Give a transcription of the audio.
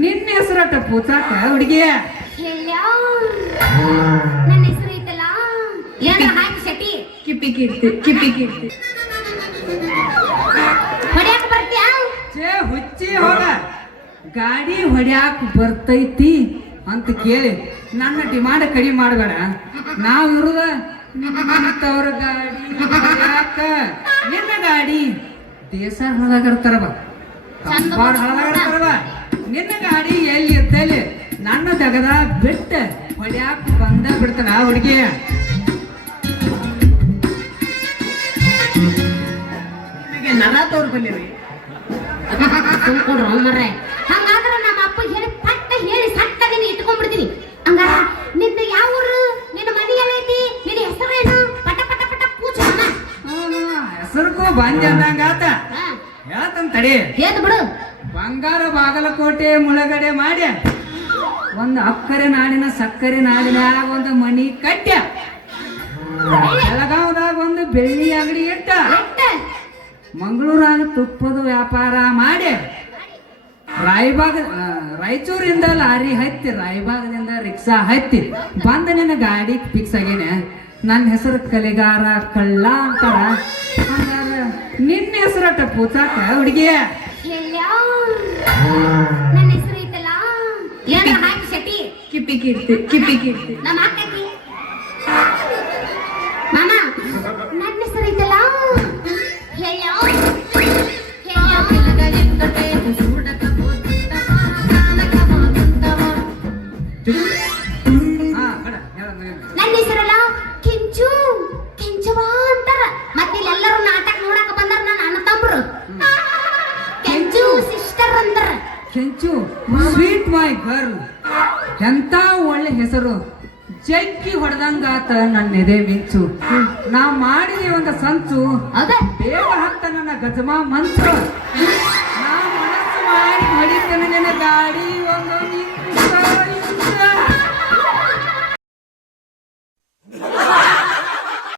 ನಿನ್ನ ಹೆಸರಟ ಹುಡುಗಿ? ಹೇಳ್ಯ ನನ್ನ ಹೆಸರು ಐತಲ್ಲ? ಏನ ಹಾಕಿ ಶಟಿ ಕಿಪ್ಪಿ ಕಿರ್ತಿ ಕಿಪ್ಪಿ ಕೀರ್ತಿ. ಹೊಡ್ಯಾಕ ಬರ್ತ್ಯಾ? ಛೇ ಹುಚ್ಚಿ ಹೋಗ. ಗಾಡಿ ಹೊಡ್ಯಾಕ ಬರ್ತೈತಿ ಅಂತ ಕೇಳಿ ನನ್ನ ಡಿಮಾಂಡ್ ಕಡಿಮೆ ಮಾಡಬೇಡ. ನಾವು ಇರುದ ನಿಮ್ಮಂತವ್ರ ಗಾಡಿ ಹೊಡ್ಯಾಕ. ನಿನ್ನ ಗಾಡಿ ದೇಶ ಹಳದಾಗಿರ್ತಾರ ಬಾ ಕಂಬಾರ್ ಹಳದಾಗಿರ್ತಾರ ಬಾ ನಿನ್ನ ಗಾಡಿ ಎಲ್ಲಿ ಇದ್ದಲ್ಲಿ ನನ್ನ ಜಗದ ಬಿಟ್ಟು ಹೊಡ್ಯಾಕ ಬಂದ ಬಿಡ್ತಾನ ಹುಡುಗಿ. ನಿಮಗೆ ನರ ತೋರ್ ಬಂದಿರಿ ಸುಮ್ಕೊಂಡ್ರು ಮರ್ರೆ ಹಂಗಾದ್ರ ನಮ್ಮ ಅಪ್ಪ ಹೇಳಿ ಪಟ್ಟ ಹೇಳಿ ಸಟ್ಟದಿನಿ ಇಟ್ಕೊಂಡ್ಬಿಡ್ತೀನಿ. ಹಂಗಾರ ನಿನ್ನ ಯಾವ ಊರು? ನಿನ್ನ ಮನೆ ಎಲ್ಲೈತಿ ನಿನ್ನ ಹೆಸರೇನು ಪಟ ಪಟ ಪಟ ಪೂಜ ಹೆಸರುಗೂ ಬಂದೆ ಅಂದಂಗಾತ. ಹೇಳ್ತಂತ ತಡಿ. ಹೇದ್ ಬಿಡು. ಬಂಗಾರ ಬಾಗಲಕೋಟೆ ಮುಳಗಡೆ ಮಾಡ್ಯ. ಒಂದು ಅಕ್ಕರೆ ನಾಡಿನ ಸಕ್ಕರೆ ನಾಡಿನ ಒಂದು ಮಣಿ ಕಟ್ಟ್ಯ ಬೆಳಗಾವದಾಗ ಒಂದು ಬೆಳ್ಳಿ ಅಂಗಡಿ ಇಟ್ಟ. ಮಂಗಳೂರಾಗ ತುಪ್ಪದ ವ್ಯಾಪಾರ ಮಾಡಿ ರಾಯಬಾಗ ರಾಯಚೂರಿಂದ ಲಾರಿ ಹತ್ತಿ, ರಾಯಬಾಗದಿಂದ ರಿಕ್ಷಾ ಹತ್ತಿ. ಬಂದ ನಿನ್ನ ಗಾಡಿ ಫಿಕ್ಸ್ ಆಗೇನೆ. ನನ್ನ ಹೆಸರು ಕಲೆಗಾರ ಕಳ್ಳ ಅಂತಾರ. ನಿನ್ನ ಹೆಸರಟ ಪೂತಾಕ ಹುಡುಗಿ ಕೀರ್ತಿ ಕಿಪ್ಪಿ ಕೀರ್ತಿ ನಮ್ಮ ಅಕ್ಕಿ ಮಾಮ ನನ್ನ ಹೆಸರು ಐತಲ್ಲ ಹೇಳ. ನನ್ನ ಹೆಸರಲ್ಲ? ಕಿಂಚು ಕೆಂಚುವ ಅಂತಾರ. ಮತ್ತೆ ಎಲ್ಲರೂ ನಾಟಕ ನೋಡಕ ಬಂದಾರ ನನ್ನ ಅಣ್ಣ ತಮ್ಮರು ಕೆಂಚು ಸ್ವೀಟ್ ಮೈ ಗರ್ಲ್ ಎಂತ ಒಳ್ಳೆ ಹೆಸರು. ಜಗ್ಗಿ ಹೊಡೆದಂಗಾತ ನನ್ನ ಎದೆ ಮಿಂಚು. ನಾ ಮಾಡಿದೆ ಒಂದು ಸಂಚು. ಅದೇ. ಬೇಗ ಹತ್ತ ನನ್ನ ಗಜಮಾ ಮಂಚು. ನಾ ಮನಸ್ಸು ಮಾಡಿ ಹೊಡಿತೇನೆ ನನ್ನ ಗಾಡಿ ಒಂದು ನಿಂಚು